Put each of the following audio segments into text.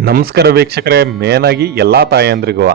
ನಮಸ್ಕಾರ ವೀಕ್ಷಕರೇ ಮೇನ್ ಆಗಿ ಎಲ್ಲಾ ತಾಯಂದ್ರಿಗೂ.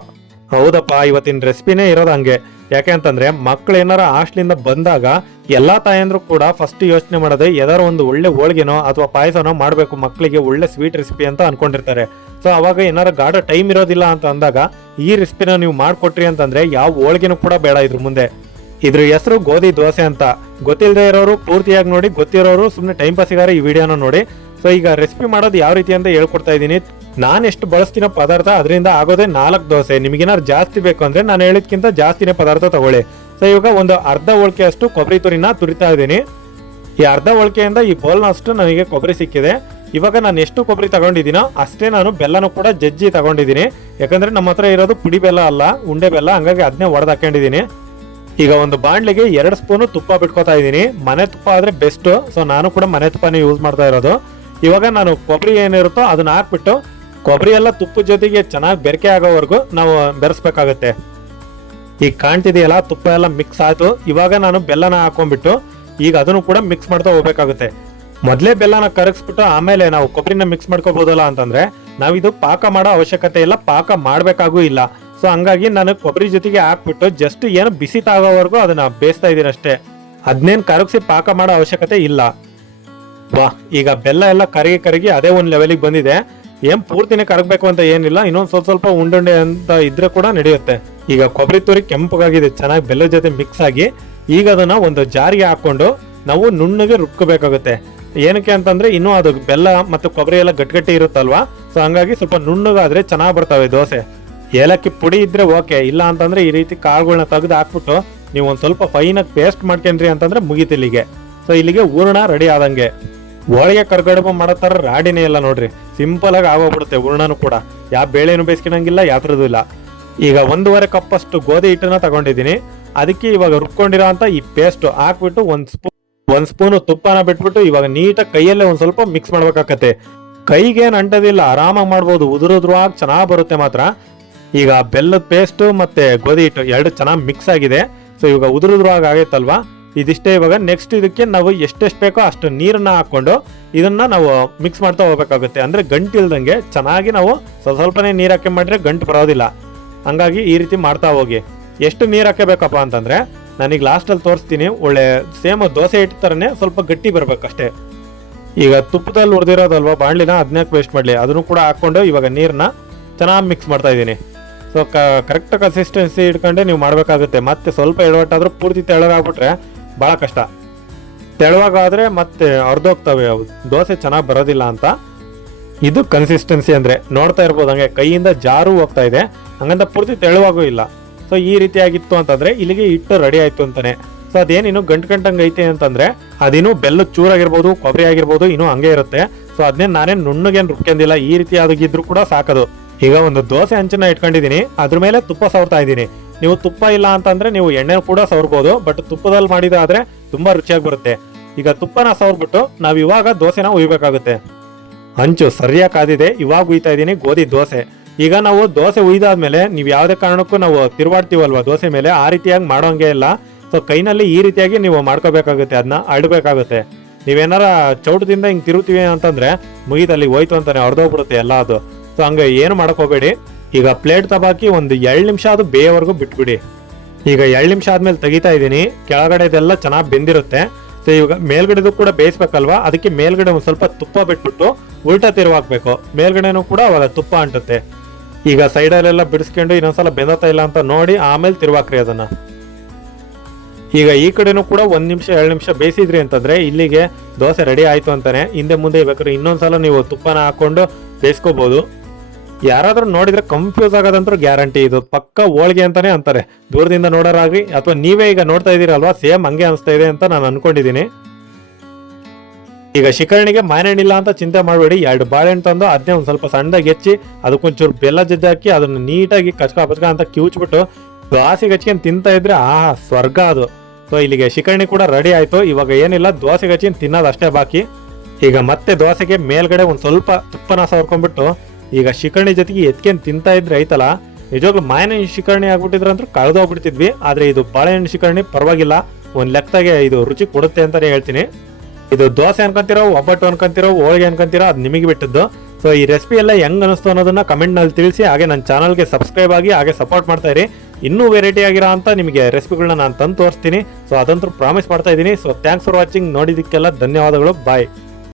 ಹೌದಪ್ಪ, ಇವತ್ತಿನ ರೆಸಿಪಿನೇ ಇರೋದು ಹಂಗೆ. ಯಾಕೆ ಅಂತಂದ್ರೆ, ಮಕ್ಳು ಏನಾರ ಹಾಸ್ಟ್ಲಿಂದ ಬಂದಾಗ ಎಲ್ಲಾ ತಾಯಂದ್ರು ಕೂಡ ಫಸ್ಟ್ ಯೋಚನೆ ಮಾಡೋದು ಯಾವ್ದಾರ ಒಂದು ಒಳ್ಳೆ ಹೋಳಿಗೆನೋ ಅಥವಾ ಪಾಯಸನೋ ಮಾಡಬೇಕು ಮಕ್ಕಳಿಗೆ ಒಳ್ಳೆ ಸ್ವೀಟ್ ರೆಸಿಪಿ ಅಂತ ಅನ್ಕೊಂಡಿರ್ತಾರೆ. ಸೊ ಅವಾಗ ಏನಾರ ಗಾಢ ಟೈಮ್ ಇರೋದಿಲ್ಲ ಅಂತ ಅಂದಾಗ, ಈ ರೆಸಿಪಿನ ನೀವು ಮಾಡ್ಕೊಟ್ರಿ ಅಂತಂದ್ರೆ ಯಾವ ಹೋಳಿಗೆನೂ ಕೂಡ ಬೇಡ ಇದ್ರ ಮುಂದೆ. ಇದ್ರ ಹೆಸರು ಗೋಧಿ ದೋಸೆ ಅಂತ. ಗೊತ್ತಿಲ್ಲದೆ ಇರೋರು ಪೂರ್ತಿಯಾಗಿ ನೋಡಿ, ಗೊತ್ತಿರೋರು ಸುಮ್ಮನೆ ಟೈಮ್ ಪಾಸಿಗಾರ ಈ ವಿಡಿಯೋನ ನೋಡಿ. ಸೊ ಈಗ ರೆಸಿಪಿ ಮಾಡೋದು ಯಾವ ರೀತಿ ಅಂತ ಹೇಳ್ಕೊಡ್ತಾ ಇದ್ದೀನಿ. ನಾನು ಎಷ್ಟು ಬಳಸ್ತೀನೋ ಪದಾರ್ಥ ಅದರಿಂದ ಆಗೋದೇ ನಾಲ್ಕು ದೋಸೆ. ನಿಮಗೇನಾದ್ರು ಜಾಸ್ತಿ ಬೇಕು ಅಂದರೆ ನಾನು ಹೇಳಿದ್ಕಿಂತ ಜಾಸ್ತಿನೇ ಪದಾರ್ಥ ತಗೊಳ್ಳಿ. ಸೊ ಇವಾಗ ಒಂದು ಅರ್ಧ ಹೋಳಿಕೆ ಅಷ್ಟು ಕೊಬ್ಬರಿ ತುರಿನ ತುರಿತಾ ಇದ್ದೀನಿ. ಈ ಅರ್ಧ ಹೋಳಿಕೆಯಿಂದ ಈ ಬೋಲ್ನಷ್ಟು ನನಗೆ ಕೊಬ್ಬರಿ ಸಿಕ್ಕಿದೆ. ಇವಾಗ ನಾನು ಎಷ್ಟು ಕೊಬ್ಬರಿ ತಗೊಂಡಿದ್ದೀನೋ ಅಷ್ಟೇ ನಾನು ಬೆಲ್ಲನೂ ಕೂಡ ಜಜ್ಜಿ ತಗೊಂಡಿದ್ದೀನಿ. ಯಾಕಂದರೆ ನಮ್ಮ ಹತ್ರ ಇರೋದು ಪುಡಿ ಬೆಲ್ಲ ಅಲ್ಲ, ಉಂಡೆ ಬೆಲ್ಲ, ಹಂಗಾಗಿ ಅದನ್ನೇ ಒಡೆದು ಹಾಕೊಂಡಿದ್ದೀನಿ. ಈಗ ಒಂದು ಬಾಣ್ಲಿಗೆ ಎರಡು ಸ್ಪೂನು ತುಪ್ಪ ಬಿಟ್ಕೋತಾ ಇದ್ದೀನಿ. ಮನೆ ತುಪ್ಪ ಆದರೆ ಬೆಸ್ಟು. ಸೊ ನಾನು ಕೂಡ ಮನೆ ತುಪ್ಪನೇ ಯೂಸ್ ಮಾಡ್ತಾ ಇರೋದು. ಇವಾಗ ನಾನು ಕೊಬ್ಬರಿ ಏನಿರುತ್ತೋ ಅದನ್ನ ಹಾಕ್ಬಿಟ್ಟು ಕೊಬ್ಬರಿ ಎಲ್ಲ ತುಪ್ಪದ ಜೊತೆಗೆ ಚೆನ್ನಾಗಿ ಬೆರಕೆ ಆಗೋವರೆಗೂ ನಾವು ಬೆರೆಸ್ಬೇಕಾಗತ್ತೆ. ಈಗ ಕಾಣ್ತಿದೆಯಲ್ಲ, ತುಪ್ಪ ಎಲ್ಲ ಮಿಕ್ಸ್ ಆಯಿತು. ಇವಾಗ ನಾನು ಬೆಲ್ಲನ ಹಾಕೊಂಡ್ಬಿಟ್ಟು ಈಗ ಅದನ್ನು ಕೂಡ ಮಿಕ್ಸ್ ಮಾಡ್ತಾ ಹೋಗ್ಬೇಕಾಗುತ್ತೆ. ಮೊದಲೇ ಬೆಲ್ಲನ ಕರಗಿಸ್ಬಿಟ್ಟು ಆಮೇಲೆ ನಾವು ಕೊಬ್ಬರಿನ ಮಿಕ್ಸ್ ಮಾಡ್ಕೋಬೋದಲ್ಲ ಅಂತಂದ್ರೆ ನಾವಿದು ಪಾಕ ಮಾಡೋ ಅವಶ್ಯಕತೆ ಇಲ್ಲ, ಪಾಕ ಮಾಡಬೇಕಾಗೂ ಇಲ್ಲ. ಸೊ ಹಂಗಾಗಿ ನಾನು ಕೊಬ್ಬರಿ ಜೊತೆಗೆ ಹಾಕ್ಬಿಟ್ಟು ಜಸ್ಟ್ ಏನು ಬಿಸಿ ತಾಗೋವರೆಗೂ ಅದನ್ನ ಬೇಯಿಸ್ತಾ ಇದ್ದೀನಿ ಅಷ್ಟೇ. ಅದನ್ನೇನು ಕರಗಿಸಿ ಪಾಕ ಮಾಡೋ ಅವಶ್ಯಕತೆ ಇಲ್ಲ. ವಾ ಈಗ ಬೆಲ್ಲ ಎಲ್ಲ ಕರಗಿ ಕರಗಿ ಅದೇ ಒಂದು ಲೆವೆಲಿಗೆ ಬಂದಿದೆ. ಏನ್ ಪೂರ್ತಿನೇ ಕರಗಬೇಕು ಅಂತ ಏನಿಲ್ಲ, ಇನ್ನೊಂದು ಸ್ವಲ್ಪ ಸ್ವಲ್ಪ ಉಂಡುಂಡೆ ಅಂತ ಇದ್ರೆ ಕೂಡ ನಡೆಯುತ್ತೆ. ಈಗ ಕೊಬ್ಬರಿ ತುರಿ ಕೆಂಪಗಾಗಿದೆ, ಚೆನ್ನಾಗಿ ಬೆಲ್ಲದ ಜೊತೆ ಮಿಕ್ಸ್ ಆಗಿ, ಈಗ ಅದನ್ನ ಒಂದು ಜಾರಿಗೆ ಹಾಕೊಂಡು ನಾವು ನುಣ್ಣಗೆ ರುಬ್ಕೋಬೇಕಾಗುತ್ತೆ. ಏನಕ್ಕೆ ಅಂತಂದ್ರೆ, ಇನ್ನೂ ಅದು ಬೆಲ್ಲ ಮತ್ತು ಕೊಬ್ಬರಿ ಎಲ್ಲ ಗಟ್ಟಿಗಟ್ಟಿ ಇರುತ್ತಲ್ವಾ ಸೊ ಹಂಗಾಗಿ ಸ್ವಲ್ಪ ನುಣ್ಣಗಾದ್ರೆ ಚೆನ್ನಾಗಿ ಬರ್ತವೆ ದೋಸೆ. ಏಲಕ್ಕಿ ಪುಡಿ ಇದ್ರೆ ಓಕೆ, ಇಲ್ಲ ಅಂತಂದ್ರೆ ಈ ರೀತಿ ಕಾಳುಗಳನ್ನ ತೆಗೆದು ಹಾಕ್ಬಿಟ್ಟು ನೀವು ಒಂದ್ ಸ್ವಲ್ಪ ಫೈನಾಗಿ ಪೇಸ್ಟ್ ಮಾಡ್ಕೊಂಡ್ರಿ ಅಂತಂದ್ರೆ ಮುಗಿತಿಲ್ಲಿಗೆ ಸೊ ಇಲ್ಲಿಗೆ ಹೂರಣ ರೆಡಿ ಆದಂಗೆ. ಹೋಳಿಗೆ ಕರ್ಗಡಬ ಮಾಡತ್ತಾರ ರಾಡಿನೇ ಇಲ್ಲ ನೋಡ್ರಿ. ಸಿಂಪಲ್ ಆಗಿ ಆಗೋಗ್ಬಿಡುತ್ತೆ ಹೂರ್ಣನು ಕೂಡ. ಯಾವ ಬೇಳೆನು ಬೇಯಿಸ್ಕೊಳಂಗಿಲ್ಲ ಯಾತ್ರದ್ದು ಇಲ್ಲ. ಈಗ ಒಂದೂವರೆ ಕಪ್ ಅಷ್ಟು ಗೋಧಿ ಹಿಟ್ಟನ್ನ ತಗೊಂಡಿದ್ದೀನಿ. ಅದಕ್ಕೆ ಇವಾಗ ರುಬ್ಕೊಂಡಿರೋ ಅಂತ ಈ ಪೇಸ್ಟ್ ಹಾಕ್ಬಿಟ್ಟು ಒಂದ್ ಸ್ಪೂನ್ ಒಂದ್ ಸ್ಪೂನ್ ತುಪ್ಪನ ಬಿಟ್ಬಿಟ್ಟು ಇವಾಗ ನೀಟಾಗಿ ಕೈಯಲ್ಲೇ ಒಂದ್ ಸ್ವಲ್ಪ ಮಿಕ್ಸ್ ಮಾಡ್ಬೇಕಾಗತ್ತೆ. ಕೈಗೇನು ಅಂಟದಿಲ್ಲ, ಆರಾಮಾಗಿ ಮಾಡ್ಬೋದು ಉದುರುದ್ರುವಾಗಿ ಚೆನ್ನಾಗಿ ಬರುತ್ತೆ ಮಾತ್ರ. ಈಗ ಬೆಲ್ಲದ ಪೇಸ್ಟ್ ಮತ್ತೆ ಗೋಧಿ ಹಿಟ್ಟು ಎರಡು ಚೆನ್ನಾಗಿ ಮಿಕ್ಸ್ ಆಗಿದೆ. ಸೊ ಇವಾಗ ಉದುರುದ್ರುವಾಗಿ ಆಗೈತಲ್ವಾ? ಇದಿಷ್ಟೇ ಇವಾಗ ನೆಕ್ಸ್ಟ್ ಇದಕ್ಕೆ ನಾವು ಎಷ್ಟೆಷ್ಟು ಬೇಕೋ ಅಷ್ಟು ನೀರನ್ನ ಹಾಕೊಂಡು ಇದನ್ನ ನಾವು ಮಿಕ್ಸ್ ಮಾಡ್ತಾ ಹೋಗ್ಬೇಕಾಗುತ್ತೆ. ಅಂದ್ರೆ ಗಂಟು ಇಲ್ದಂಗೆ ಚೆನ್ನಾಗಿ ನಾವು ಸ್ವಲ್ಪ ಸ್ವಲ್ಪನೇ ನೀರು ಹಾಕಿ ಮಾಡಿದ್ರೆ ಗಂಟು ಬರೋದಿಲ್ಲ. ಹಂಗಾಗಿ ಈ ರೀತಿ ಮಾಡ್ತಾ ಹೋಗಿ. ಎಷ್ಟು ನೀರು ಹಾಕಬೇಕಪ್ಪ ಅಂತಂದ್ರೆ ನನಗೆ ಲಾಸ್ಟಲ್ಲಿ ತೋರಿಸ್ತೀನಿ. ಒಳ್ಳೆ ಸೇಮ್ ದೋಸೆ ಹಿಟ್ಟು ಥರನೇ ಸ್ವಲ್ಪ ಗಟ್ಟಿ ಬರ್ಬೇಕಷ್ಟೇ. ಈಗ ತುಪ್ಪದಲ್ಲಿ ಉಳಿದಿರೋದಲ್ವಾ ಬಾಣಲಿನ ಅದನ್ನೇ ವೇಸ್ಟ್ ಮಾಡಲಿ. ಅದನ್ನು ಕೂಡ ಹಾಕೊಂಡು ಇವಾಗ ನೀರನ್ನ ಚೆನ್ನಾಗಿ ಮಿಕ್ಸ್ ಮಾಡ್ತಾ ಇದ್ದೀನಿ. ಸೊ ಕರೆಕ್ಟ್ ಕನ್ಸಿಸ್ಟೆನ್ಸಿ ಇಟ್ಕೊಂಡೆ ನೀವು ಮಾಡಬೇಕಾಗುತ್ತೆ. ಮತ್ತೆ ಸ್ವಲ್ಪ ಎಡವಟ್ಟಾದರೂ ಪೂರ್ತಿ ತೆಳಗಾಗ್ಬಿಟ್ರೆ ಭಾಳ ಕಷ್ಟ. ತೆಳುವಾಗಾದರೆ ಮತ್ತೆ ಅರ್ಧೋಗ್ತವೆ ಅವು ದೋಸೆ ಚೆನ್ನಾಗಿ ಬರೋದಿಲ್ಲ ಅಂತ. ಇದು ಕನ್ಸಿಸ್ಟೆನ್ಸಿ ಅಂದರೆ ನೋಡ್ತಾ ಇರ್ಬೋದು ಹಂಗೆ, ಕೈಯಿಂದ ಜಾರು ಹೋಗ್ತಾ ಇದೆ ಹಂಗಂತ ಪೂರ್ತಿ ತೆಳುವಾಗೂ ಇಲ್ಲ. ಸೊ ಈ ರೀತಿಯಾಗಿತ್ತು ಅಂತಂದರೆ ಇಲ್ಲಿಗೆ ಹಿಟ್ಟು ರೆಡಿ ಆಯಿತು ಅಂತಾನೆ. ಸೊ ಅದೇನಿನ್ನು ಗಂಟು ಗಂಟಂಗೆ ಐತೆ ಅಂತಂದರೆ ಅದಿನ್ನೂ ಬೆಲ್ಲ ಚೂರಾಗಿರ್ಬೋದು, ಕೊಬ್ಬರಿ ಆಗಿರ್ಬೋದು, ಇನ್ನೂ ಹಂಗೆ ಇರುತ್ತೆ. ಸೊ ಅದನ್ನೇ ನಾನೇನು ನುಣ್ಣಗೇನು ರುಬ್ಕೊಂಡಿಲ್ಲ, ಈ ರೀತಿ ಅದಕ್ಕಿದ್ರು ಕೂಡ ಸಾಕದು. ಈಗ ಒಂದು ದೋಸೆ ಹಂಚನ್ನ ಇಟ್ಕೊಂಡಿದ್ದೀನಿ, ಅದ್ರ ಮೇಲೆ ತುಪ್ಪ ಸವರ್ತಾ ಇದ್ದೀನಿ. ನೀವು ತುಪ್ಪ ಇಲ್ಲ ಅಂತಂದ್ರೆ ನೀವು ಎಣ್ಣೆ ಕೂಡ ಸವರ್ಬೋದು ಬಟ್ ತುಪ್ಪದಲ್ಲಿ ಮಾಡಿದಾದ್ರೆ ತುಂಬಾ ರುಚಿಯಾಗಿ ಬರುತ್ತೆ. ಈಗ ತುಪ್ಪನ ಸವರ್ಬಿಟ್ಟು ನಾವು ಇವಾಗ ದೋಸೆನ ಉಯ್ಬೇಕಾಗುತ್ತೆ ಹಂಚು ಸರಿಯಾಗಿ ಕಾದಿದೆ, ಇವಾಗ ಉಯ್ತಾ ಇದ್ದೀನಿ, ಗೋಧಿ ದೋಸೆ. ಈಗ ನಾವು ದೋಸೆ ಉಯ್ದಾದ್ಮೇಲೆ ನೀವು ಯಾವುದೇ ಕಾರಣಕ್ಕೂ ನಾವು ತಿರುವಾಡ್ತೀವಲ್ವಾ ದೋಸೆ ಮೇಲೆ, ಆ ರೀತಿಯಾಗಿ ಮಾಡೋಂಗೆ ಇಲ್ಲ. ಸೊ ಕೈನಲ್ಲಿ ಈ ರೀತಿಯಾಗಿ ನೀವು ಮಾಡ್ಕೋಬೇಕಾಗುತ್ತೆ ಅದನ್ನ ಅಡ್ಬೇಕಾಗುತ್ತೆ. ನೀವೇನಾರ ಚೌಟದಿಂದ ಹಿಂಗೆ ತಿರುಗ್ತೀವಿ ಅಂತಂದ್ರೆ ಮುಗಿದಲ್ಲಿ ಹೋಯ್ತು ಅಂತಾನೆ ಹೊಡೆದೋಗ್ಬಿಡುತ್ತೆ ಎಲ್ಲ ಅದು. ಸೊ ಹಂಗೆ ಏನು ಮಾಡಕ್ ಹೋಗ್ಬೇಡಿ ಈಗ ಪ್ಲೇಟ್ ತಬಾಕಿ ಒಂದು ಎರಡು ನಿಮಿಷ ಅದು ಬೇಯವರೆಗೂ ಬಿಟ್ಬಿಡಿ. ಈಗ ಎರಡು ನಿಮಿಷ ಆದ್ಮೇಲೆ ತೆಗಿತಾ ಇದ್ದೀನಿ. ಕೆಳಗಡೆದೆಲ್ಲ ಚೆನ್ನಾಗಿ ಬೆಂದಿರುತ್ತೆ. ಸೊ ಇವಾಗ ಮೇಲ್ಗಡೆದು ಕೂಡ ಬೇಯಿಸ್ಬೇಕಲ್ವಾ? ಅದಕ್ಕೆ ಮೇಲ್ಗಡೆ ಒಂದು ಸ್ವಲ್ಪ ತುಪ್ಪ ಬಿಟ್ಬಿಟ್ಟು ಉಲ್ಟಾ ತಿರುವಾಕ್ಬೇಕು ಮೇಲ್ಗಡೆನೂ ಕೂಡ ಅವಾಗ ತುಪ್ಪ ಅಂಟುತ್ತೆ. ಈಗ ಸೈಡಲ್ಲೆಲ್ಲ ಬಿಡಿಸ್ಕೊಂಡು ಇನ್ನೊಂದ್ಸಲ ಬೆಂದತಾ ಇಲ್ಲ ಅಂತ ನೋಡಿ ಆಮೇಲೆ ತಿರುವಾಕ್ರಿ ಅದನ್ನ. ಈಗ ಈ ಕಡೆನೂ ಕೂಡ ಒಂದು ನಿಮಿಷ, ಎರಡು ನಿಮಿಷ ಬೇಯಿಸಿದ್ರಿ ಅಂತಂದ್ರೆ ಇಲ್ಲಿಗೆ ದೋಸೆ ರೆಡಿ ಆಯ್ತು ಅಂತಾನೆ. ಹಿಂದೆ ಮುಂದೆ ಬೇಕಾದ್ರೆ ಇನ್ನೊಂದ್ಸಲ ನೀವು ತುಪ್ಪನ ಹಾಕೊಂಡು ಬೇಯಿಸ್ಕೋಬಹುದು ಯಾರಾದ್ರೂ ನೋಡಿದ್ರೆ ಕನ್ಫ್ಯೂಸ್ ಆಗೋದಂತೂ ಗ್ಯಾರಂಟಿ ಇದು ಪಕ್ಕ ಹೋಳಿಗೆ ಅಂತಾನೆ ಅಂತಾರೆ. ದೂರದಿಂದ ನೋಡೋರಾಗ್ಲಿ, ಅಥವಾ ನೀವೇ ಈಗ ನೋಡ್ತಾ ಇದೀರಲ್ವಾ ಸೇಮ್ ಹಂಗೆ ಅನಿಸ್ತಾ ಇದೆ ಅಂತ ನಾನು ಅನ್ಕೊಂಡಿದ್ದೀನಿ. ಈಗ ಶಿಕರಣಿಗೆ ಇಲ್ಲ ಅಂತ ಚಿಂತೆ ಮಾಡಬೇಡಿ. ಎರಡು ಬಾಳೆಹಣ್ಣು ತಂದು ಅದನ್ನೇ ಒಂದು ಸ್ವಲ್ಪ ಸಣ್ಣದಾಗಿ ಹೆಚ್ಚಿ ಅದಕ್ಕೊಂಚೂರು ಬೆಲ್ಲ ಜಜ್ಜಿ ಅದನ್ನು ನೀಟಾಗಿ ಕಚ್ಕ ಪಚ್ಕ ಅಂತ ಕಿವುಚ್ಬಿಟ್ಟು ದೋಸೆಗೆ ಹಚ್ಕೊಂಡು ತಿಂತಾ ಇದ್ರೆ ಆಹಾ ಸ್ವರ್ಗ ಅದು. ಸೊ ಇಲ್ಲಿಗೆ ಶಿಖರಣಿ ಕೂಡ ರೆಡಿ ಆಯಿತು. ಇವಾಗ ಏನಿಲ್ಲ ದೋಸೆ ಹಚ್ಕೊಂಡು ತಿನ್ನೋದು ಅಷ್ಟೇ ಬಾಕಿ. ಈಗ ಮತ್ತೆ ದೋಸೆಗೆ ಮೇಲ್ಗಡೆ ಒಂದು ಸ್ವಲ್ಪ ತುಪ್ಪನ ಸವರ್ಕೊಂಡ್ಬಿಟ್ಟು ಈಗ ಶಿಕರಣಿ ಜೊತೆಗೆ ಎತ್ಕೊಂಡು ತಿಂತಾ ಇದ್ರೆ ಐತಲ್ಲ? ನಿಜವಾಗ್ಲೂ ಮಾಯನ ಶಿಕರಣಿ ಆಗ್ಬಿಟ್ಟಿದ್ರೆ ಅಂದ್ರೆ ಕಳೆದೋಗ್ಬಿಡ್ತಿದ್ವಿ ಆದ್ರೆ ಇದು ಬಾಳೆಹಣ್ಣು ಶಿಕರ್ಣಿ ಪರವಾಗಿಲ್ಲ. ಒಂದ್ ಲೆಕ್ಕದಾಗೆ ಇದು ರುಚಿ ಕೊಡುತ್ತೆ ಅಂತಾನೆ ಹೇಳ್ತೀನಿ. ಇದು ದೋಸೆ ಅನ್ಕೊಂತಿರೋ, ಒಬ್ಬಟ್ಟು ಅನ್ಕೊಂತಿರೋ, ಹೋಳಿಗೆ ಅನ್ಕೊಂತಿರೋ, ಅದು ನಿಮಗೆ ಬಿಟ್ಟದ್ದು. ಸೊ ಈ ರೆಸಿಪಿ ಎಲ್ಲ ಹೆಂಗ್ ಅನಿಸ್ತು ಅನ್ನೋದನ್ನ ಕಮೆಂಟ್ನಲ್ಲಿ ತಿಳಿಸಿ, ಹಾಗೆ ನನ್ನ ಚಾನಲ್ಗೆ ಸಬ್ಸ್ಕ್ರೈಬ್ ಆಗಿ, ಹಾಗೆ ಸಪೋರ್ಟ್ ಮಾಡ್ತಾ ಇರಿ. ಇನ್ನೂ ವೆರೈಟಿ ಆಗಿರೋ ಅಂತ ನಿಮಗೆ ರೆಸಿಪಿಗಳನ್ನ ನಾನು ತಂದು ತೋರಿಸ್ತೀನಿ. ಸೊ ಅದಂತೂ ಪ್ರಾಮಿಸ್ ಮಾಡ್ತಾ ಇದ್ದೀನಿ. ಸೊ ಥ್ಯಾಂಕ್ಸ್ ಫಾರ್ ವಾಚಿಂಗ್ ನೋಡಿದ್ದಕ್ಕೆಲ್ಲ ಧನ್ಯವಾದಗಳು. ಬಾಯ್